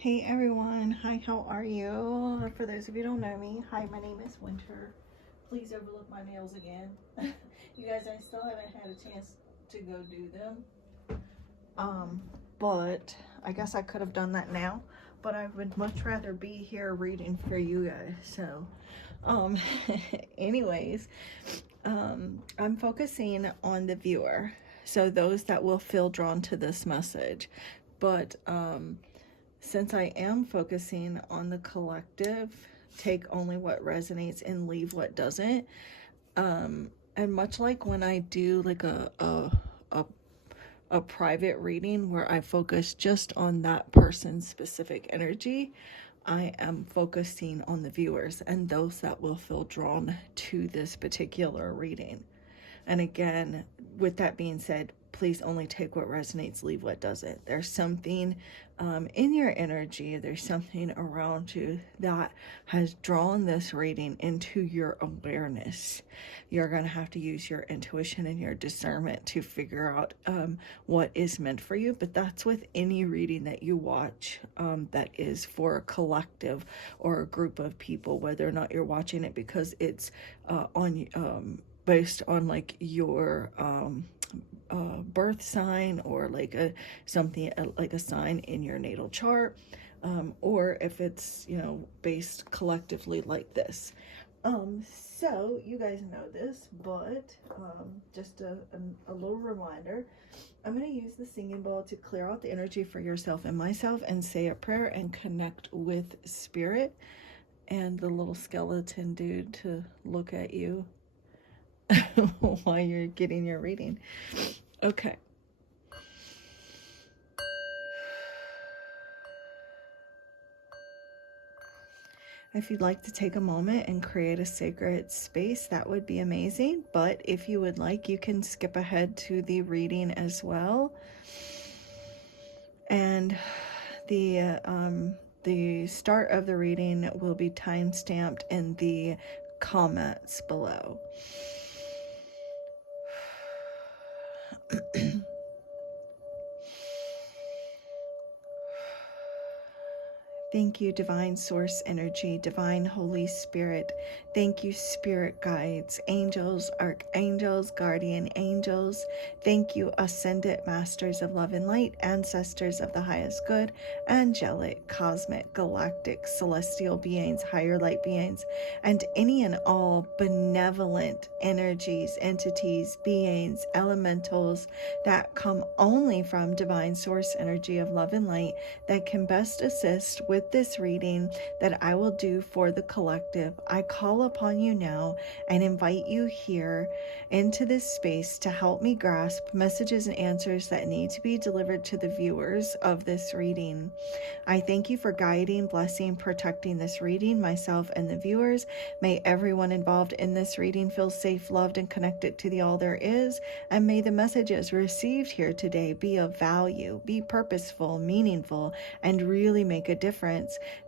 Hey everyone, hi, how are you? For those of you who don't know me, hi, my name is Winter. Please overlook my nails again. You guys, I still haven't had a chance to go do them. Um, but I guess I could have done that now, but I would much rather be here reading for you guys. So, um, anyways, I'm focusing on the viewer. So those that will feel drawn to this message. But, since I am focusing on the collective, take only what resonates and leave what doesn't. And much like when I do like a private reading where I focus just on that person's specific energy, I am focusing on the viewers and those that will feel drawn to this particular reading. And again, with that being said, please only take what resonates, leave what doesn't. There's something in your energy, there's something around you that has drawn this reading into your awareness. You're going to have to use your intuition and your discernment to figure out what is meant for you. But that's with any reading that you watch that is for a collective or a group of people, whether or not you're watching it because it's on based on like your birth sign or like a something like a sign in your natal chart, or if it's based collectively like this. So you guys know this, but just a little reminder. I'm going to use the singing bowl to clear out the energy for yourself and myself and say a prayer and connect with spirit and the little skeleton dude to look at you while you're getting your reading. Okay. If you'd like to take a moment and create a sacred space, that would be amazing. But if you would like, you can skip ahead to the reading as well. And the start of the reading will be time stamped in the comments below. Thank you, Divine Source Energy, Divine Holy Spirit. Thank you, Spirit Guides, Angels, Archangels, Guardian Angels. Thank you, Ascended Masters of Love and Light, Ancestors of the Highest Good, Angelic, Cosmic, Galactic, Celestial Beings, Higher Light Beings, and any and all benevolent energies, entities, beings, elementals that come only from Divine Source Energy of Love and Light that can best assist with this reading that I will do for the collective. I call upon you now and invite you here into this space to help me grasp messages and answers that need to be delivered to the viewers of this reading. I thank you for guiding, blessing, protecting this reading, myself and the viewers. May everyone involved in this reading feel safe, loved, and connected to the all there is. And may the messages received here today be of value, be purposeful, meaningful, and really make a difference.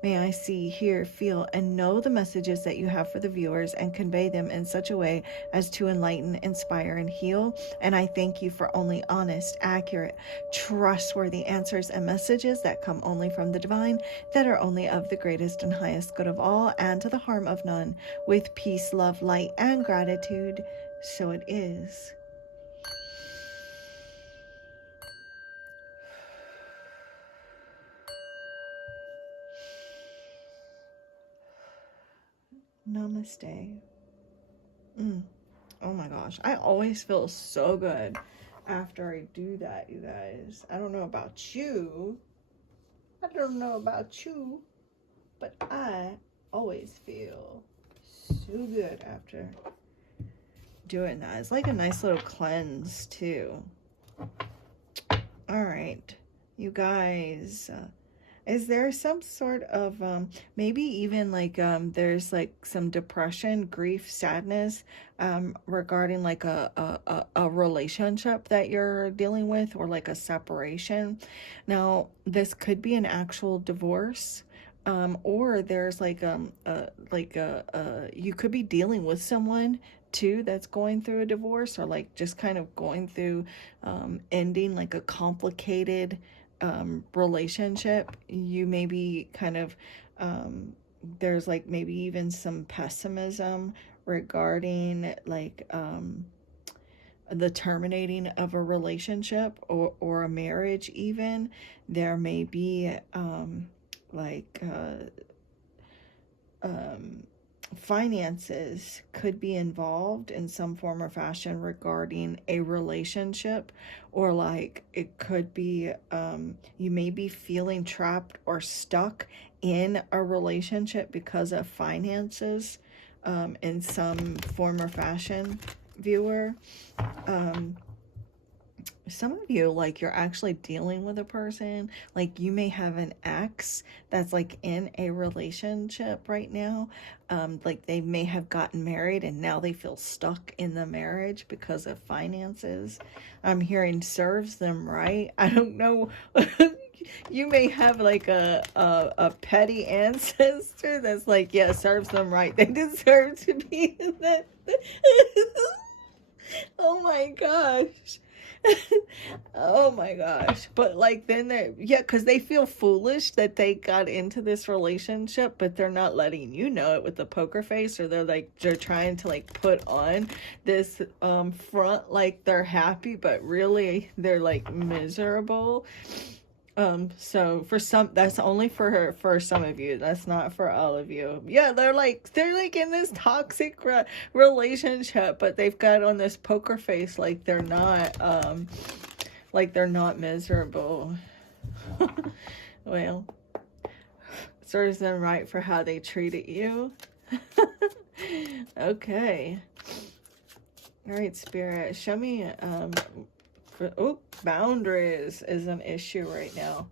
May I see, hear, feel, and know the messages that you have for the viewers and convey them in such a way as to enlighten, inspire, and heal. And I thank you for only honest, accurate, trustworthy answers and messages that come only from the divine, that are only of the greatest and highest good of all, and to the harm of none, with peace, love, light, and gratitude. So it is. Namaste. Oh my gosh, I always feel so good after I do that, you guys. I don't know about you. But I always feel so good after doing that. It's like a nice little cleanse, too. All right, you guys. Is there some sort of maybe even like there's like some depression, grief, sadness regarding like a relationship that you're dealing with, or like a separation? Now, this could be an actual divorce. Or there's like you could be dealing with someone too that's going through a divorce, or like just kind of going through ending like a complicated relationship, you may be kind of, there's like maybe even some pessimism regarding like the terminating of a relationship, or a marriage even. There may be like finances could be involved in some form or fashion regarding a relationship, or like it could be you may be feeling trapped or stuck in a relationship because of finances, in some form or fashion, viewer. Some of you, like, you're actually dealing with a person, like you may have an ex that's like in a relationship right now, like they may have gotten married and now they feel stuck in the marriage because of finances. I'm hearing serves them right. I don't know. You may have like a petty ancestor that's like, yeah, serves them right, they deserve to be in that. Oh my gosh. Oh my gosh. But like then they're, yeah, because they feel foolish that they got into this relationship, but they're not letting you know it with the poker face, or they're trying to like put on this front like they're happy, but really they're like miserable. So for some, that's only for some of you. That's not for all of you. Yeah, they're like in this toxic relationship, but they've got on this poker face like they're not miserable. Well, serves them right for how they treated you. Okay. All right, Spirit, show me boundaries is an issue right now.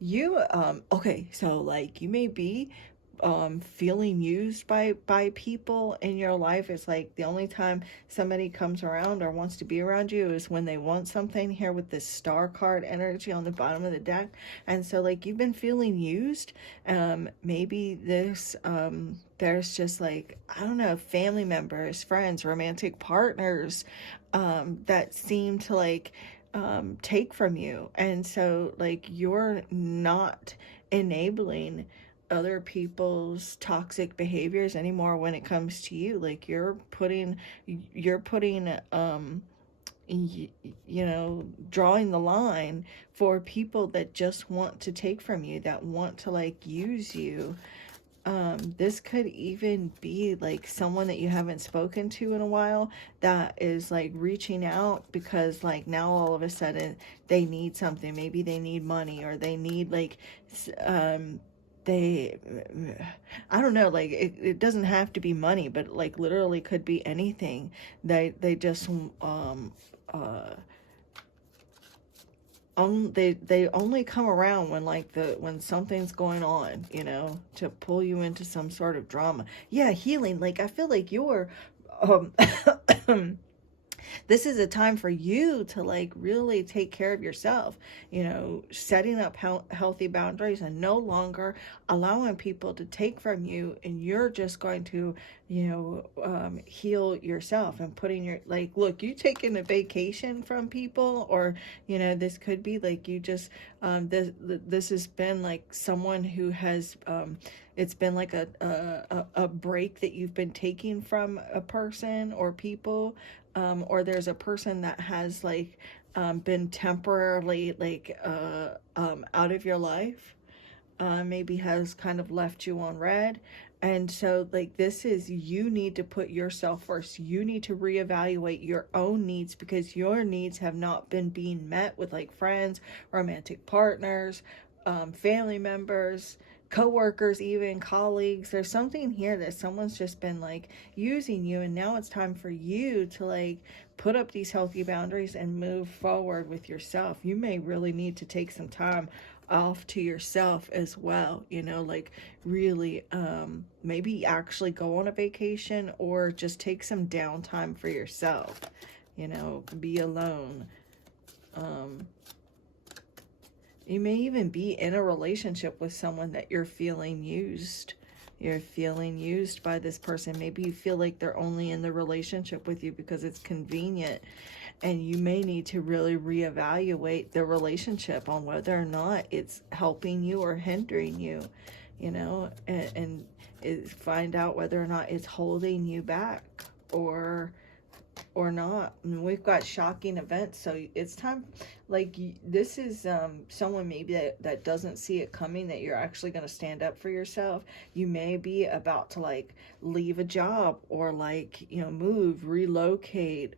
You okay, so like you may be feeling used by people in your life. It's like the only time somebody comes around or wants to be around you is when they want something, here with this star card energy on the bottom of the deck. And so like you've been feeling used. Maybe there's just like, I don't know, family members, friends, romantic partners that seem to like take from you. And so like you're not enabling other people's toxic behaviors anymore when it comes to you. Like you're putting you know, drawing the line for people that just want to take from you, that want to like use you. This could even be like someone that you haven't spoken to in a while that is like reaching out because like now all of a sudden they need something. Maybe they need money, or they need like they I don't know, like it doesn't have to be money, but like literally could be anything. They just they only come around when like when something's going on, you know, to pull you into some sort of drama. Yeah, healing. Like I feel like you're um this is a time for you to like really take care of yourself, you know, setting up healthy boundaries and no longer allowing people to take from you, and you're just going to, you know, heal yourself and putting your, like, look, you taking a vacation from people, or, you know, this could be like you just this has been like someone who has it's been like a break that you've been taking from a person or people, or there's a person that has like been temporarily like out of your life, maybe has kind of left you on red. And so like this is, you need to put yourself first. You need to reevaluate your own needs, because your needs have not been being met with like friends, romantic partners, family members, co-workers, even colleagues. There's something here that someone's just been like using you, and now it's time for you to like put up these healthy boundaries and move forward with yourself. You may really need to take some time off to yourself as well, you know, like really maybe actually go on a vacation, or just take some downtime for yourself, you know, be alone. You may even be in a relationship with someone that you're feeling used. You're feeling used by this person. Maybe you feel like they're only in the relationship with you because it's convenient. And you may need to really reevaluate the relationship on whether or not it's helping you or hindering you, you know, and find out whether or not it's holding you back or not. And we've got shocking events, so it's time, like, this is someone maybe that doesn't see it coming, that you're actually going to stand up for yourself. You may be about to like leave a job, or like, you know, move, relocate.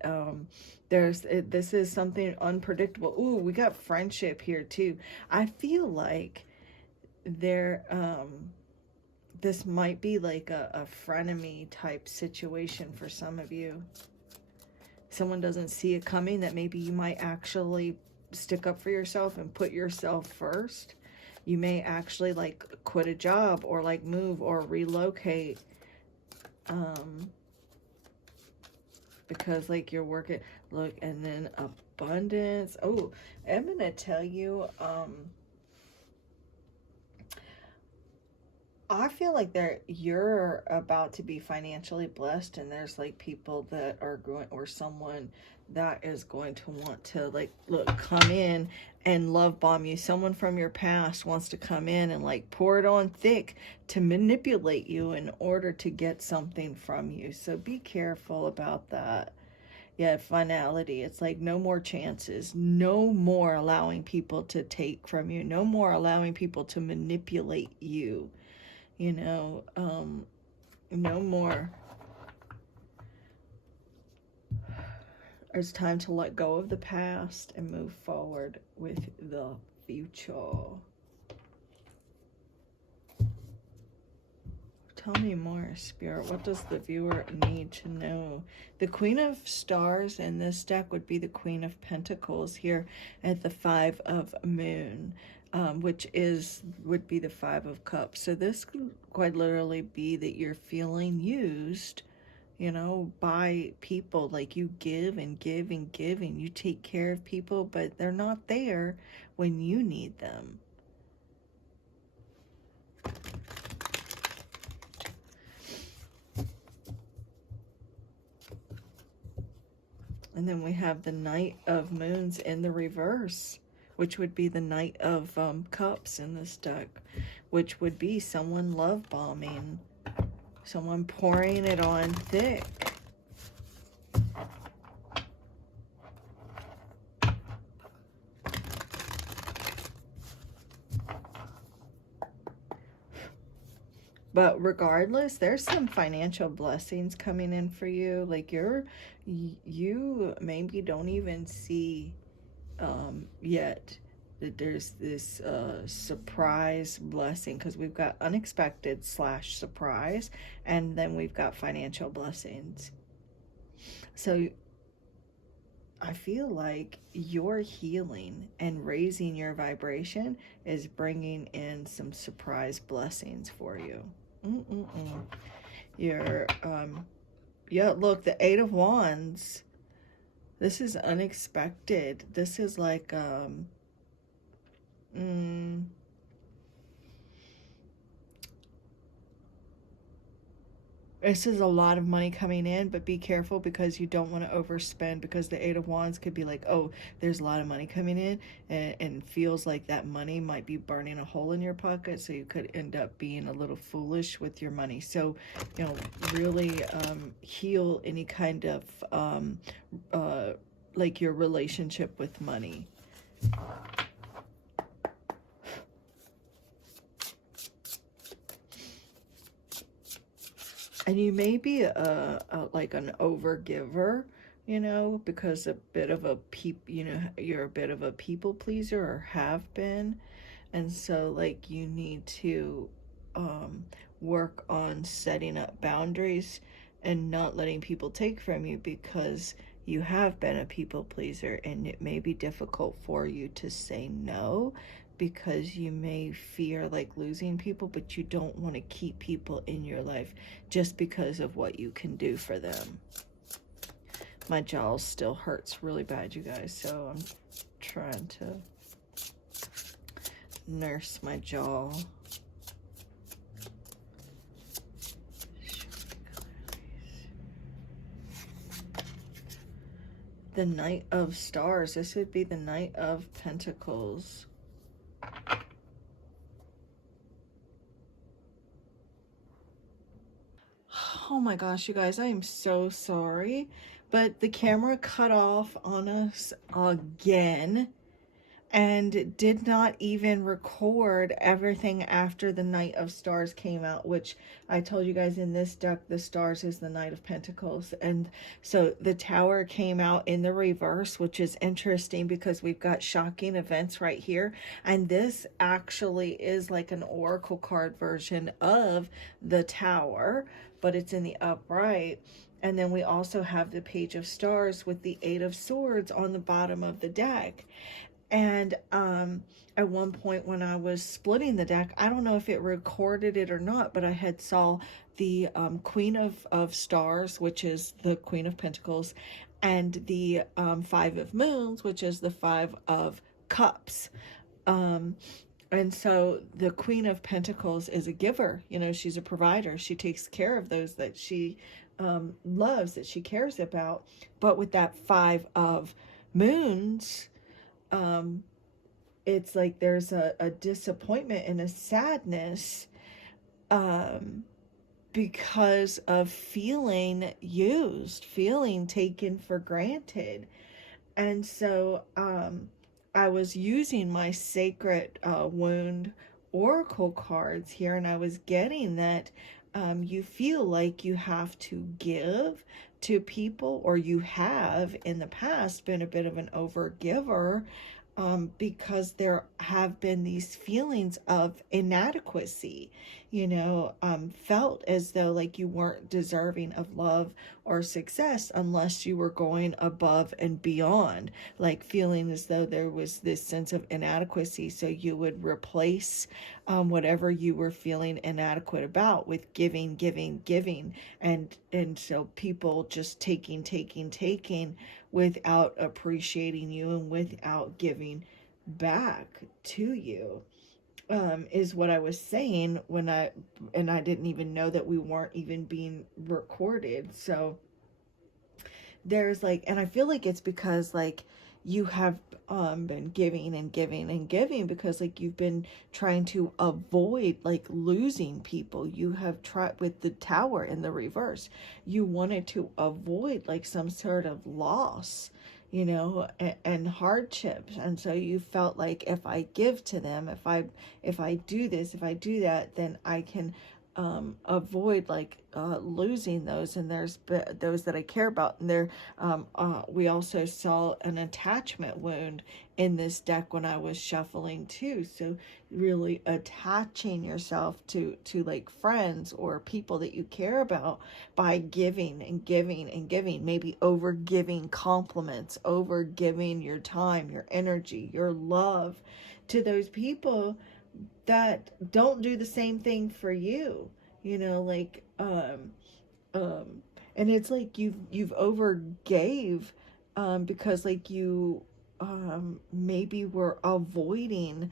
This is something unpredictable. Ooh, we got friendship here too. I feel like this might be like a frenemy type situation for some of you. Someone doesn't see it coming, that maybe you might actually stick up for yourself and put yourself first. You may actually like quit a job, or like move or relocate, because like you're working. Look, and then abundance. Oh, I'm gonna tell you, I feel like you're about to be financially blessed, and there's like people that are going, or someone that is going to want to like, look, come in and love bomb you. Someone from your past wants to come in and like pour it on thick to manipulate you in order to get something from you. So be careful about that. Yeah, finality. It's like no more chances. No more allowing people to take from you. No more allowing people to manipulate you. You know, no more. It's time to let go of the past and move forward with the future. Tell me more, Spirit. What does the viewer need to know? The Queen of Stars in this deck would be the Queen of Pentacles here at the Five of Moon, which would be the Five of Cups. So this could quite literally be that you're feeling used, you know, by people. Like you give and give and give, and you take care of people, but they're not there when you need them. And then we have the Knight of Moons in the reverse, which would be the Knight of Cups in this deck, which would be someone love bombing, someone pouring it on thick. But regardless, there's some financial blessings coming in for you. Like you maybe don't even see yet that there's this surprise blessing, because we've got unexpected / surprise, and then we've got financial blessings. So I feel like your healing and raising your vibration is bringing in some surprise blessings for you. You're, yeah, look, the Eight of Wands. This is unexpected. This is like, this is a lot of money coming in, but be careful, because you don't want to overspend, because the Eight of Wands could be like, oh, there's a lot of money coming in, and feels like that money might be burning a hole in your pocket, so you could end up being a little foolish with your money. So, you know, really heal any kind of like your relationship with money. And you may be like an overgiver, you know, because you're a bit of a people pleaser, or have been. And so like you need to work on setting up boundaries and not letting people take from you, because you have been a people pleaser, and it may be difficult for you to say no, because you may fear like losing people, but you don't want to keep people in your life just because of what you can do for them. My jaw still hurts really bad, you guys, so I'm trying to nurse my jaw. the Knight of Stars. This would be the Knight of Pentacles. Oh my gosh, you guys, I am so sorry, but the camera cut off on us again and did not even record everything after the Knight of Stars came out, which I told you guys in this deck, the Stars is the Knight of Pentacles. And so the Tower came out in the reverse, which is interesting because we've got shocking events right here. And this actually is like an Oracle card version of the Tower, but it's in the upright. And then we also have the Page of Stars with the Eight of Swords on the bottom of the deck. And at one point when I was splitting the deck, I don't know if it recorded it or not, but I had saw the Queen of Stars, which is the Queen of Pentacles, and the Five of Moons, which is the Five of Cups. And so the Queen of Pentacles is a giver. You know, she's a provider. She takes care of those that she loves, that she cares about. But with that Five of Moons, it's like there's a disappointment and a sadness because of feeling used, feeling taken for granted. And so I was using my Sacred Wound Oracle cards here, and I was getting that you feel like you have to give to people, or you have in the past been a bit of an overgiver, because there have been these feelings of inadequacy, you know, felt as though like you weren't deserving of love or success unless you were going above and beyond, like feeling as though there was this sense of inadequacy. So you would replace whatever you were feeling inadequate about with giving, giving, giving. And so people just taking without appreciating you and without giving back to you, is what I was saying when I didn't even know that we weren't even being recorded. So there's like, and I feel like it's because like you have been giving and giving and giving, because like you've been trying to avoid like losing people. You have tried with the Tower in the reverse, you wanted to avoid like some sort of loss, you know, and hardships. And so you felt like if I give to them, if I do this, if I do that, then I can avoid like losing those, and there's those that I care about. And there we also saw an attachment wound in this deck when I was shuffling too. So really attaching yourself to like friends or people that you care about by giving and giving and giving, maybe over giving compliments, over giving your time, your energy, your love to those people that don't do the same thing for you, you know, like and it's like you've overgave because like you maybe were avoiding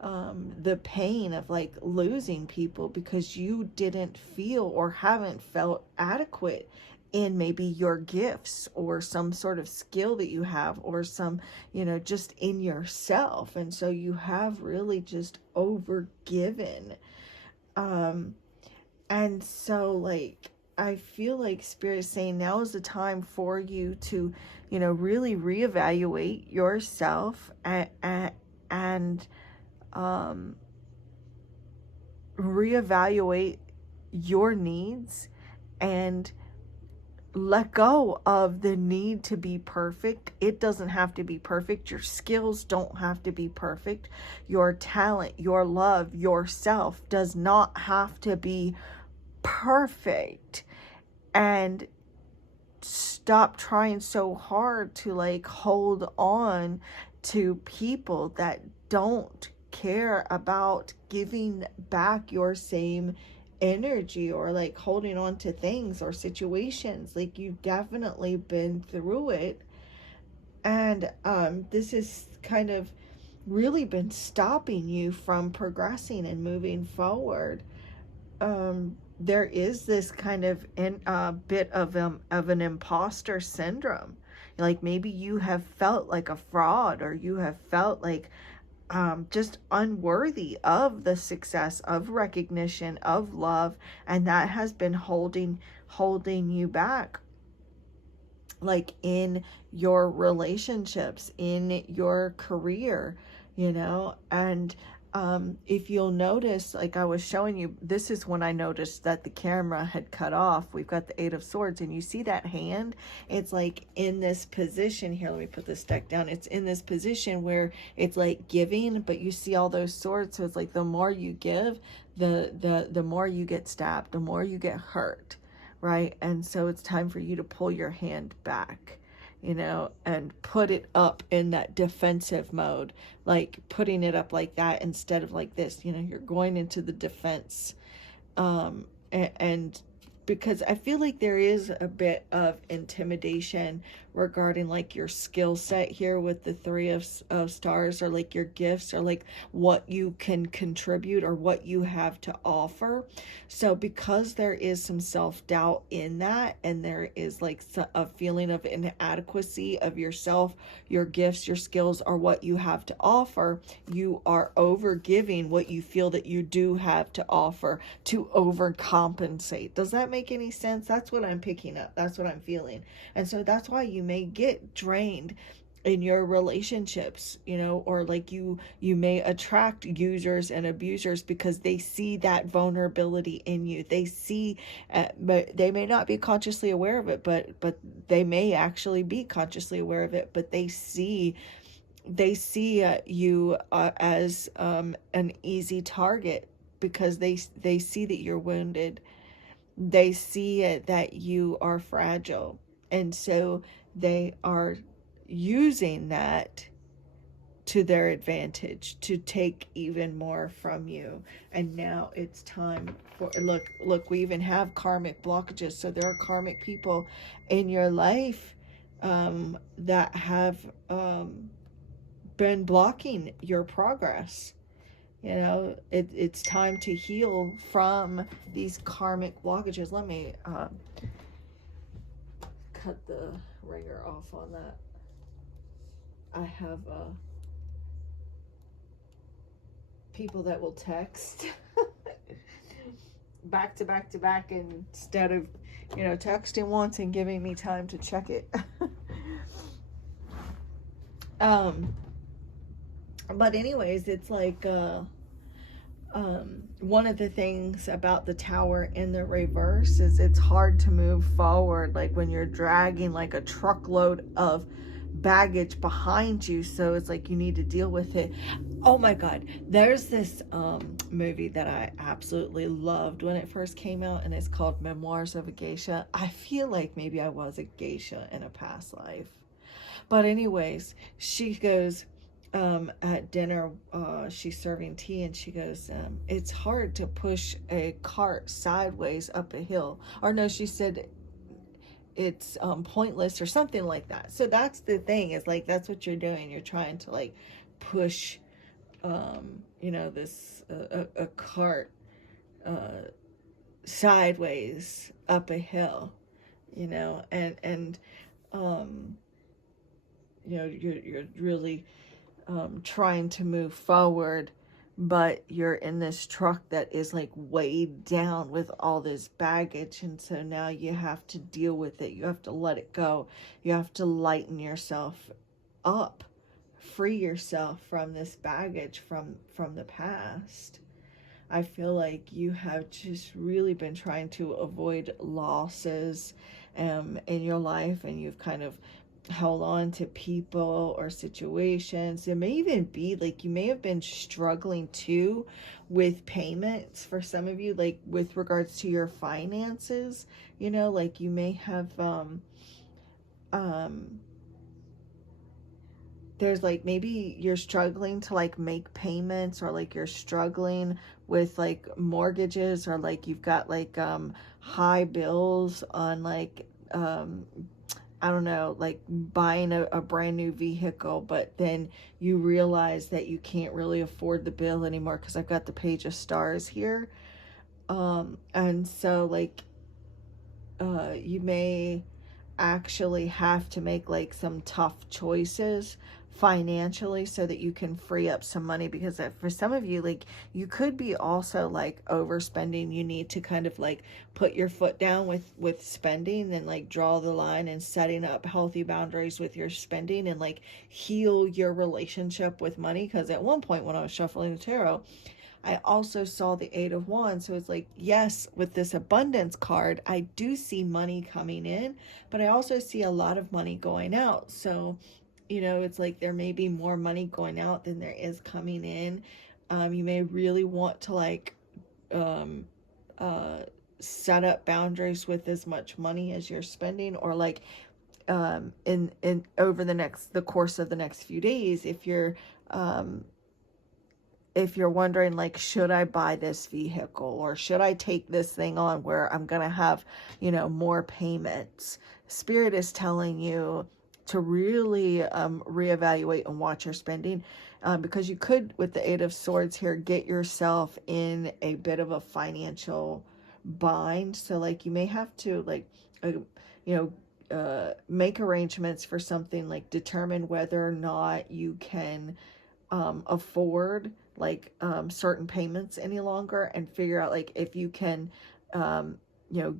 the pain of like losing people because you didn't feel or haven't felt adequate in maybe your gifts or some sort of skill that you have, or some, you know, just in yourself. And so you have really just overgiven. And so like I feel like Spirit is saying now is the time for you to, you know, really reevaluate yourself and reevaluate your needs, and let go of the need to be perfect. It doesn't have to be perfect. Your skills don't have to be perfect. Your talent, your love, yourself does not have to be perfect. And stop trying so hard to like hold on to people that don't care about giving back your same energy, or like holding on to things or situations. Like you've definitely been through it, and this has kind of really been stopping you from progressing and moving forward. There is this kind of bit of an imposter syndrome, Like maybe you have felt like a fraud, or you have felt like just unworthy of the success, of recognition, of love, and that has been holding you back, like in your relationships, in your career, and if you'll notice, like I was showing you, this is when I noticed that the camera had cut off. We've got the Eight of Swords, and you see that hand, it's like in this position here. Let me put this deck down. It's in this position where it's like giving, but you see all those swords. So it's like the more you give, the more you get stabbed, the more you get hurt, right? And so it's time for you to pull your hand back, and put it up in that defensive mode, like putting it up like that instead of like this. You're going into the defense, and because I feel like there is a bit of intimidation regarding like your skill set here with the Three of Stars, or like your gifts, or like what you can contribute, or what you have to offer. So because there is some self-doubt in that, and there is like a feeling of inadequacy of yourself, your gifts, your skills, or what you have to offer, you are over giving what you feel that you do have to offer to overcompensate. Does that make any sense? That's what I'm picking up. That's what I'm feeling. And so that's why you may get drained in your relationships, or like you may attract users and abusers because they see that vulnerability in you. They see, but they may not be consciously aware of it, but they may actually be consciously aware of it, but they see you as an easy target, because they see that you're wounded. They see it, that you are fragile, and so they are using that to their advantage to take even more from you. And now it's time for, look, we even have karmic blockages. So there are karmic people in your life that have been blocking your progress. It's time to heal from these karmic blockages. Let me cut the ringer off on that. I have people that will text back to back to back, instead of texting once and giving me time to check it. But anyways, it's like one of the things about the Tower in the reverse is it's hard to move forward, like when you're dragging like a truckload of baggage behind you. So it's like you need to deal with it. Oh my God, there's this movie that I absolutely loved when it first came out, and it's called Memoirs of a Geisha. I feel like maybe I was a geisha in a past life. But anyways, she goes, at dinner, she's serving tea, and she goes, it's hard to push a cart sideways up a hill. Or no, she said it's pointless, or something like that. So that's the thing, is like, that's what you're doing. You're trying to like push this a cart sideways up a hill, and you're really trying to move forward, but you're in this truck that is like weighed down with all this baggage. And so now you have to deal with it. You have to let it go. You have to lighten yourself up, free yourself from this baggage from the past. I feel like you have just really been trying to avoid losses in your life, and you've kind of held on to people or situations. It may even be like you may have been struggling too with payments for some of you, like with regards to your finances. Like you may have there's like, maybe you're struggling to like make payments, or like you're struggling with like mortgages, or like you've got like high bills on like I don't know, like buying a brand new vehicle, but then you realize that you can't really afford the bill anymore, because I've got the Page of Stars here. And so like you may actually have to make like some tough choices financially so that you can free up some money, because for some of you, like, you could be also like overspending. You need to kind of like put your foot down with spending, and like draw the line and setting up healthy boundaries with your spending, and like heal your relationship with money. Because at one point when I was shuffling the tarot, I also saw the Eight of Wands. So it's like, yes, with this abundance card, I do see money coming in, but I also see a lot of money going out. So, it's like there may be more money going out than there is coming in. You may really want to like um, uh, set up boundaries with as much money as you're spending, or like in over the course of the next few days, um, if you're wondering, like, should I buy this vehicle, or should I take this thing on where I'm going to have, more payments? Spirit is telling you to really reevaluate and watch your spending, because you could, with the Eight of Swords here, get yourself in a bit of a financial bind. So, like, you may have to, like, make arrangements for something, like determine whether or not you can afford like certain payments any longer, and figure out like if you can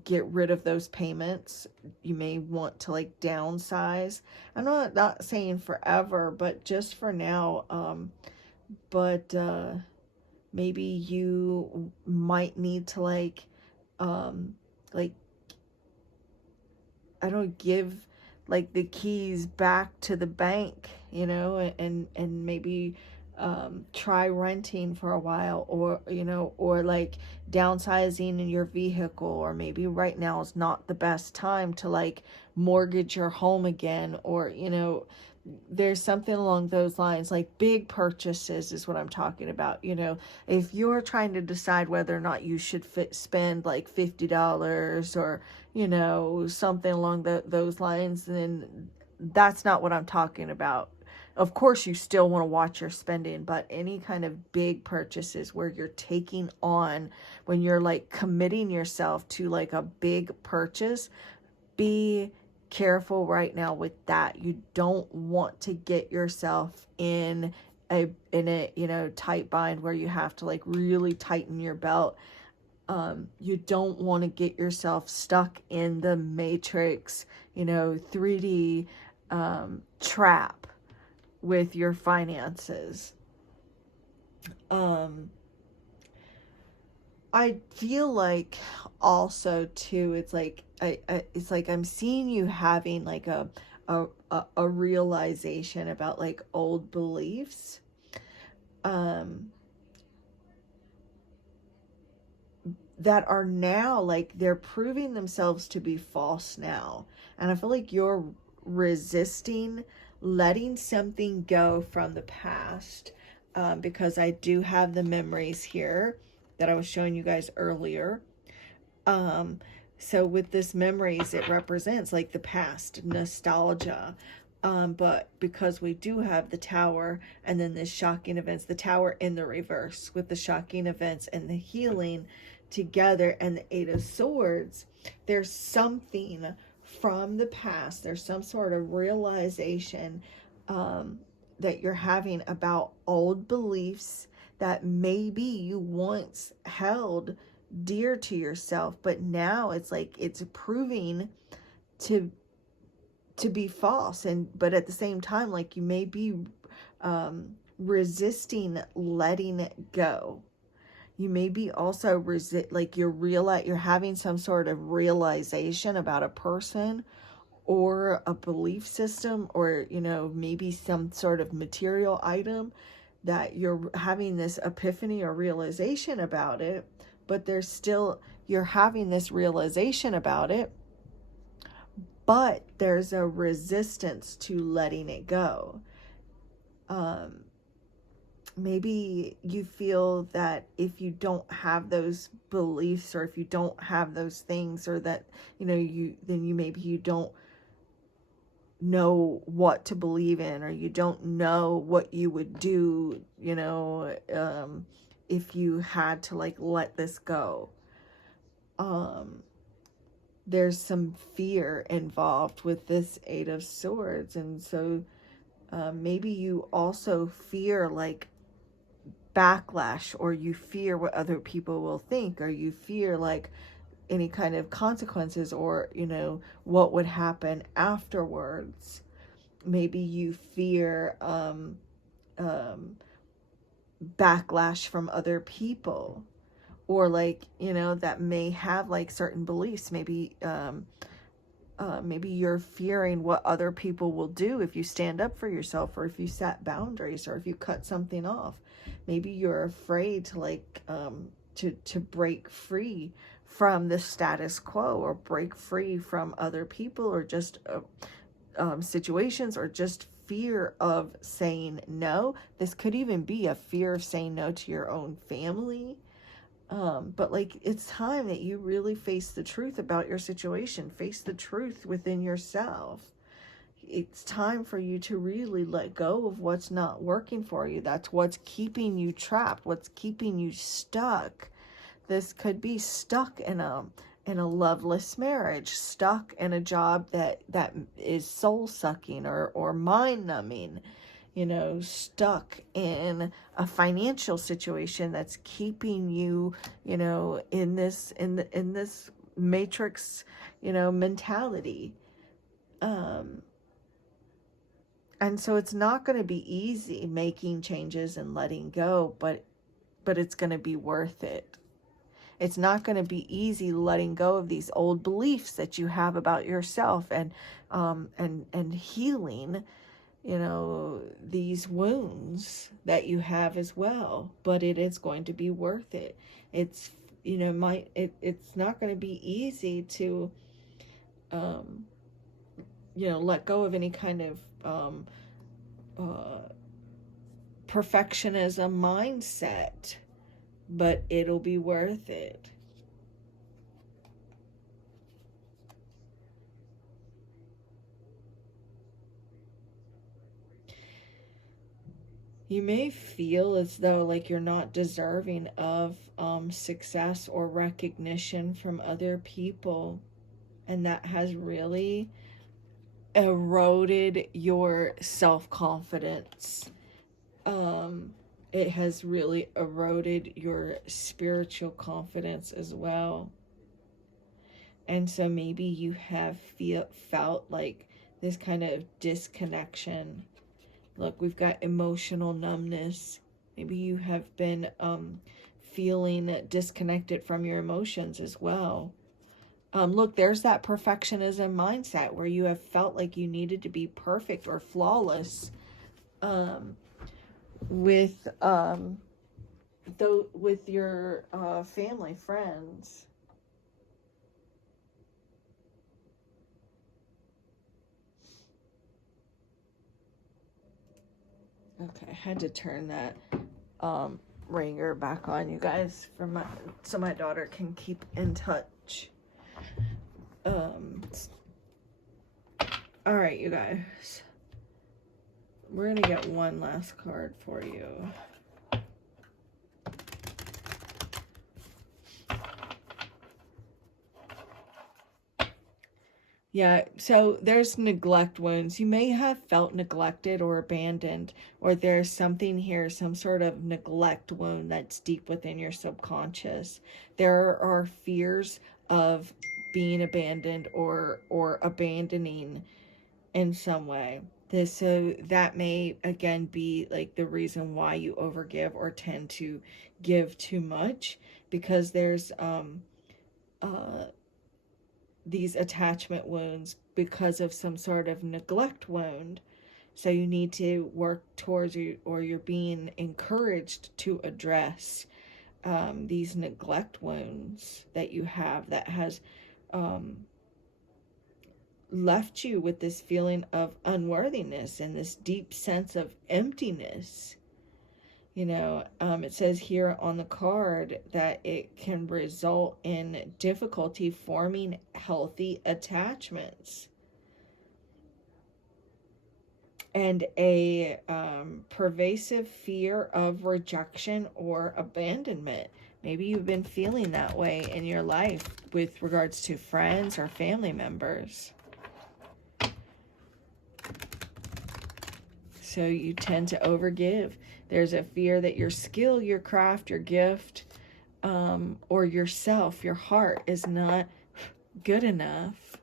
get rid of those payments. You may want to like downsize. I'm not saying forever, but just for now. But maybe you might need to like I don't give like the keys back to the bank, and maybe try renting for a while, or like downsizing in your vehicle, or maybe right now is not the best time to like mortgage your home again, or there's something along those lines. Like big purchases is what I'm talking about. If you're trying to decide whether or not you should spend like $50, or something along those lines, then that's not what I'm talking about. Of course you still want to watch your spending, but any kind of big purchases where you're taking on, when you're like committing yourself to like a big purchase, be careful right now with that. You don't want to get yourself in a tight bind where you have to like really tighten your belt. You don't want to get yourself stuck in the matrix 3D trap with your finances. I feel like also too, it's like it's like I'm seeing you having like a realization about like old beliefs that are now like they're proving themselves to be false now. And I feel like you're resisting letting something go from the past, because I do have the memories here that I was showing you guys earlier. So with this memories, it represents like the past, nostalgia. But because we do have the Tower and then the shocking events, the Tower in the reverse with the shocking events and the healing together, and the Eight of Swords, there's something from the past. There's some sort of realization that you're having about old beliefs that maybe you once held dear to yourself, but now it's like it's proving to be false. But at the same time, like you may be resisting letting it go. You may be also like you're having some sort of realization about a person or a belief system, or maybe some sort of material item, that you're having this epiphany or realization about it. But you're having this realization about it, but there's a resistance to letting it go. Maybe you feel that if you don't have those beliefs, or if you don't have those things, or that maybe you don't know what to believe in, or you don't know what you would do if you had to like let this go. there's some fear involved with this Eight of Swords. And so maybe you also fear like backlash, or you fear what other people will think, or you fear like any kind of consequences, or what would happen afterwards. Maybe you fear backlash from other people, or like that may have like certain beliefs. Maybe you're fearing what other people will do if you stand up for yourself, or if you set boundaries, or if you cut something off. Maybe you're afraid to like to break free from the status quo, or break free from other people, or just situations, or just fear of saying no. This could even be a fear of saying no to your own family. But like, it's time that you really face the truth about your situation, face the truth within yourself. It's time for you to really let go of what's not working for you. That's what's keeping you trapped, what's keeping you stuck. This could be stuck in a loveless marriage, stuck in a job that is soul sucking, or mind numbing, stuck in a financial situation that's keeping you, in this matrix, mentality. And so it's not going to be easy making changes and letting go, but it's going to be worth it. It's not going to be easy letting go of these old beliefs that you have about yourself, and healing, these wounds that you have as well. But it is going to be worth it. It's it's not going to be easy to let go of any kind of perfectionism mindset, but it'll be worth it. You may feel as though like you're not deserving of success or recognition from other people, and that has really eroded your self-confidence. It has really eroded your spiritual confidence as well. And so maybe you have felt like this kind of disconnection. Look, we've got emotional numbness. Maybe you have been feeling disconnected from your emotions as well. Look, there's that perfectionism mindset where you have felt like you needed to be perfect or flawless with your family, friends. Okay, I had to turn that ringer back on, you guys, so my daughter can keep in touch. All right, you guys. We're gonna get one last card for you. Yeah, so there's neglect wounds. You may have felt neglected or abandoned, or there's something here, some sort of neglect wound that's deep within your subconscious. There are fears of being abandoned or abandoning in some way. So that may again be like the reason why you overgive or tend to give too much, because there's these attachment wounds because of some sort of neglect wound. So you need to work towards you, or you're being encouraged to address these neglect wounds that you have, that has left you with this feeling of unworthiness and this deep sense of emptiness. It says here on the card that it can result in difficulty forming healthy attachments, and a pervasive fear of rejection or abandonment. Maybe you've been feeling that way in your life with regards to friends or family members. So you tend to overgive. There's a fear that your skill, your craft, your gift, or yourself, your heart is not good enough.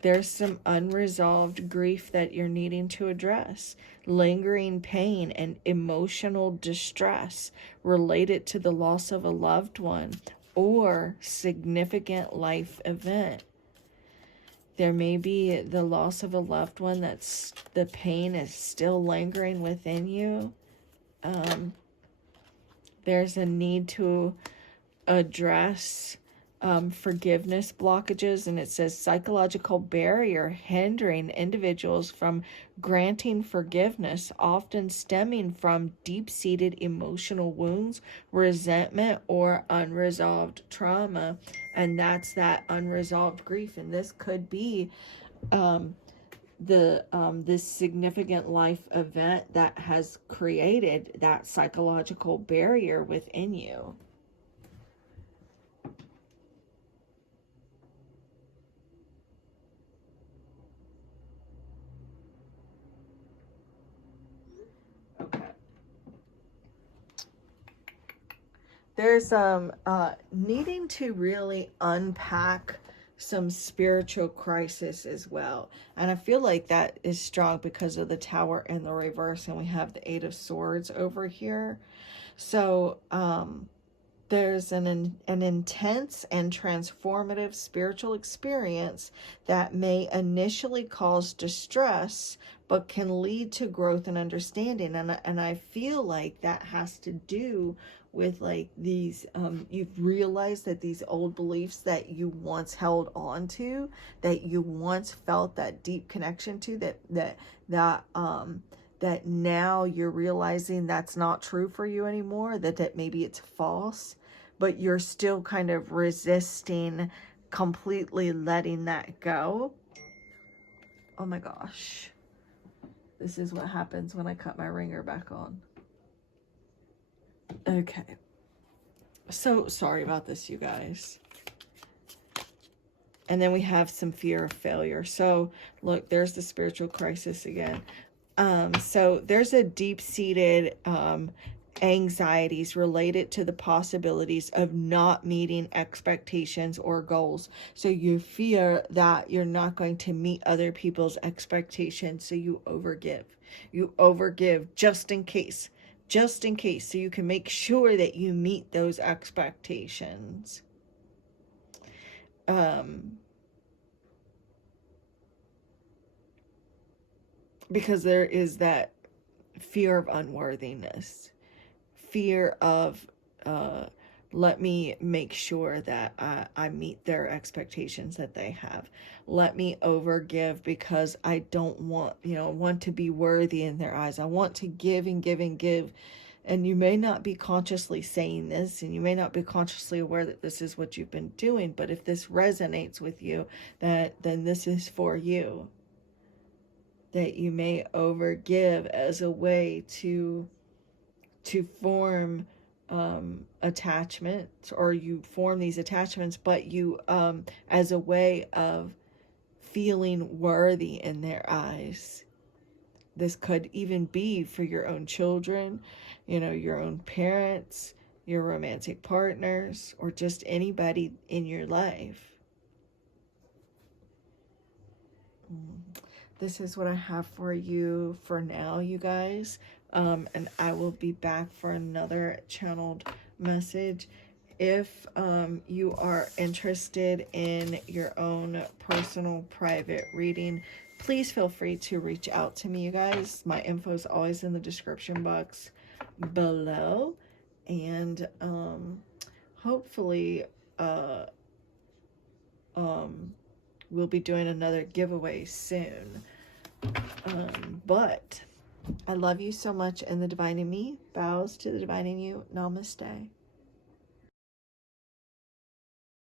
There's some unresolved grief that you're needing to address. Lingering pain and emotional distress related to the loss of a loved one or significant life event. There may be the loss of a loved one that's the pain is still lingering within you. There's a need to address forgiveness blockages, and it says psychological barrier hindering individuals from granting forgiveness, often stemming from deep-seated emotional wounds, resentment, or unresolved trauma. And that's that unresolved grief. And this could be this significant life event that has created that psychological barrier within you. There's needing to really unpack some spiritual crisis as well. And I feel like that is strong because of the Tower in the reverse, and we have the Eight of Swords over here. So there's an intense and transformative spiritual experience that may initially cause distress, but can lead to growth and understanding. And I feel like that has to do with like these, you've realized that these old beliefs that you once held on to, that you once felt that deep connection to, that now you're realizing that's not true for you anymore, that maybe it's false, but you're still kind of resisting completely letting that go. Oh my gosh. This is what happens when I cut my ringer back on. Okay. So sorry about this, you guys. And then we have some fear of failure. So look, there's the spiritual crisis again. So there's a deep-seated anxieties related to the possibilities of not meeting expectations or goals. So you fear that you're not going to meet other people's expectations, so you overgive. You overgive just in case, so you can make sure that you meet those expectations. Because there is that fear of unworthiness, fear of let me make sure that I meet their expectations that they have. Let me overgive because I don't want to be worthy in their eyes. I want to give and give and give. And you may not be consciously saying this, and you may not be consciously aware that this is what you've been doing, but if this resonates with you, then this is for you. That you may overgive as a way to form attachments, or you form these attachments, but you as a way of feeling worthy in their eyes. This could even be for your own children, your own parents, your romantic partners, or just anybody in your life. This is what I have for you for now, you guys. And I will be back for another channeled message. If you are interested in your own personal private reading, please feel free to reach out to me, you guys. My info is always in the description box below. And hopefully we'll be doing another giveaway soon. But I love you so much, and the divine in me bows to the divine in you. Namaste.